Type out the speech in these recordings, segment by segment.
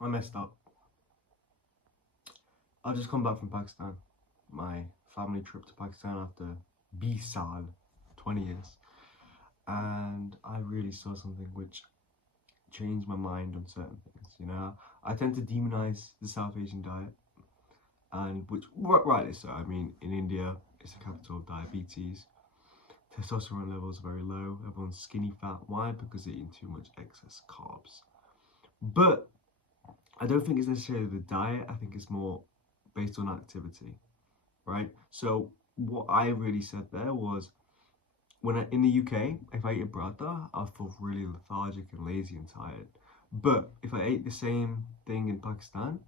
I messed up. I've just come back from Pakistan. My family trip to Pakistan after B-Sal, 20 years. And I really saw something which changed my mind on certain things. You know, I tend to demonize the South Asian diet, and which rightly so. I mean, in India, it's the capital of diabetes. Testosterone levels are very low. Everyone's skinny fat. Why? Because they're eating too much excess carbs. But I don't think it's necessarily the diet. I think it's more based on activity, right? So what I really said there was, in the UK, if I eat a paratha, I feel really lethargic and lazy and tired. But if I ate the same thing in Pakistan,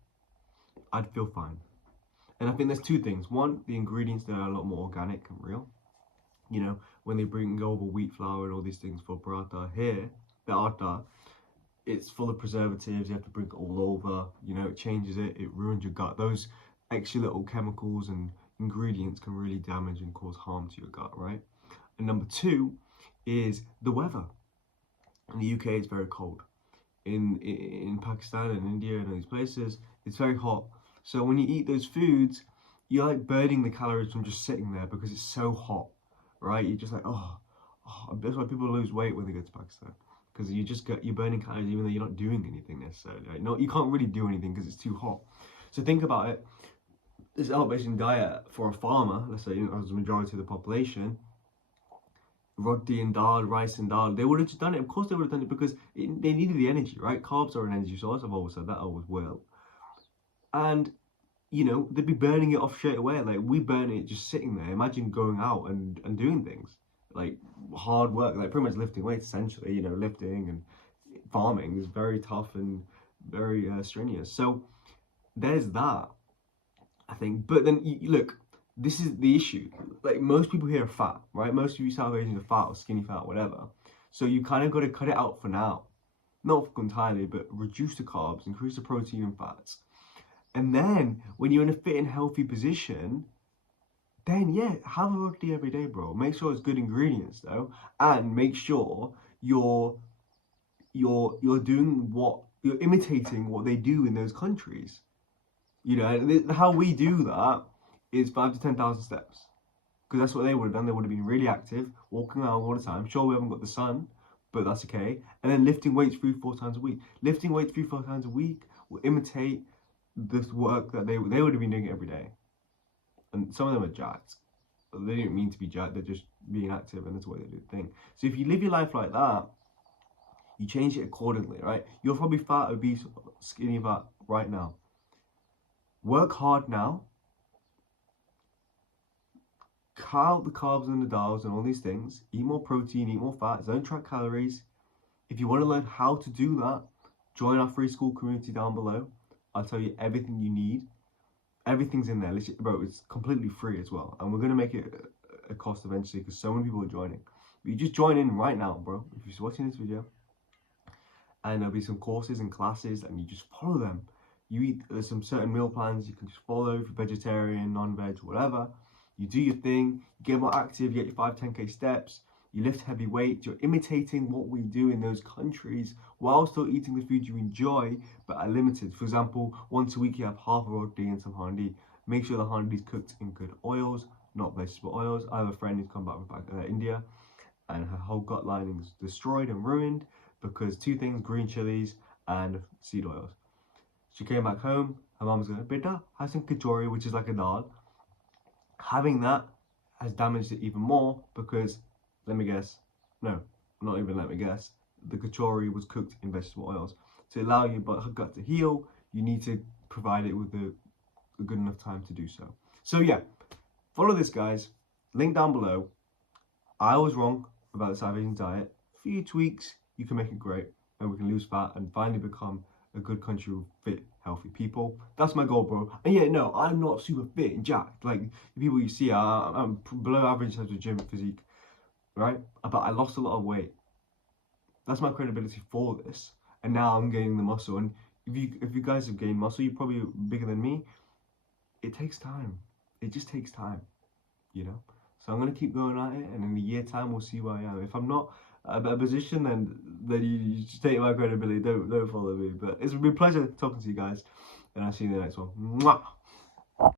I'd feel fine. And I think there's two things. One, the ingredients that are a lot more organic and real. You know, when they bring over wheat flour and all these things for paratha here, the atta, it's full of preservatives. You have to bring it all over. You know, it changes it. It ruins your gut. Those extra little chemicals and ingredients can really damage and cause harm to your gut, right? And number two is the weather. In the UK, it's very cold. In Pakistan and India and these places, it's very hot. So when you eat those foods, you're like burning the calories from just sitting there because it's so hot, right? You're just like, that's why people lose weight when they go to Pakistan, because you're burning calories even though you're not doing anything necessarily. Like, no, you can't really do anything because it's too hot. So think about it. This South diet for a farmer, let's say, as the majority of the population, roti and dal, rice and dal, they would have just done it. Of course they would have done it because they needed the energy, right? Carbs are an energy source. I've always said that, I always will. And, you know, they'd be burning it off straight away. Like, we burn it just sitting there. Imagine going out and doing things. Like, hard work, like pretty much lifting weights, essentially. You know, lifting and farming is very tough and very strenuous. So, there's that, I think. But then, look, this is the issue. Like, most people here are fat, right? Most of you South Asians are fat or skinny fat, whatever. So you kind of got to cut it out for now. Not entirely, but reduce the carbs, increase the protein and fats. And then when you're in a fit and healthy position, then yeah, have a roti every day, bro. Make sure it's good ingredients though, and make sure you're doing what you're imitating what they do in those countries. You know, how we do that is 5 to 10,000 steps, because that's what they would have done. They would have been really active, walking around all the time. Sure, we haven't got the sun, but that's okay. And then lifting weights 3-4 times a week. Lifting weights 3-4 times a week will imitate this work that they would have been doing it every day. And some of them are jacked. They didn't mean to be jacked. They're just being active, and that's what they do the thing. So if you live your life like that, you change it accordingly, right? You're probably fat, obese, skinny fat right now. Work hard now. Cut out the carbs and the dals and all these things. Eat more protein, eat more fat. Don't track calories. If you want to learn how to do that, join our free Skool community down below. I'll tell you everything you need. Everything's in there. Literally, bro, it's completely free as well. And we're going to make it a cost eventually because so many people are joining. But you just join in right now, bro, if you're watching this video. And there'll be some courses and classes, and you just follow them. You eat, there's some certain meal plans you can just follow if you're vegetarian, non-veg, whatever. You do your thing, you get more active, you get your 5-10K steps, you lift heavy weights, you're imitating what we do in those countries while still eating the food you enjoy, but are limited. For example, once a week you have half a roti and some handi. Make sure the handi is cooked in good oils, not vegetable oils. I have a friend who's come back from India, and her whole gut lining is destroyed and ruined because two things: green chilies and seed oils. She came back home, her mum's going, "Beta, have some kachori," which is like a dal. Having that has damaged it even more because, let me guess, no, not even let me guess, the kachori was cooked in vegetable oils. To allow your gut to heal, you need to provide it with a good enough time to do so. So yeah, follow this, guys. Link down below. I was wrong about the South Asian diet. A few tweaks, you can make it great, and we can lose fat and finally become a good country with fit, healthy people. That's my goal, bro. And yeah, no, I'm not super fit and jacked. Like the people you see, I'm below average in terms of gym physique, right? But I lost a lot of weight. That's my credibility for this. And now I'm gaining the muscle. And if you guys have gained muscle, you're probably bigger than me. It takes time. It just takes time, you know? So I'm going to keep going at it. And in a year time, we'll see where I am. If I'm not a better position, then you just take my credibility. Don't follow me. But it's been a pleasure talking to you guys, and I'll see you in the next one. Mwah!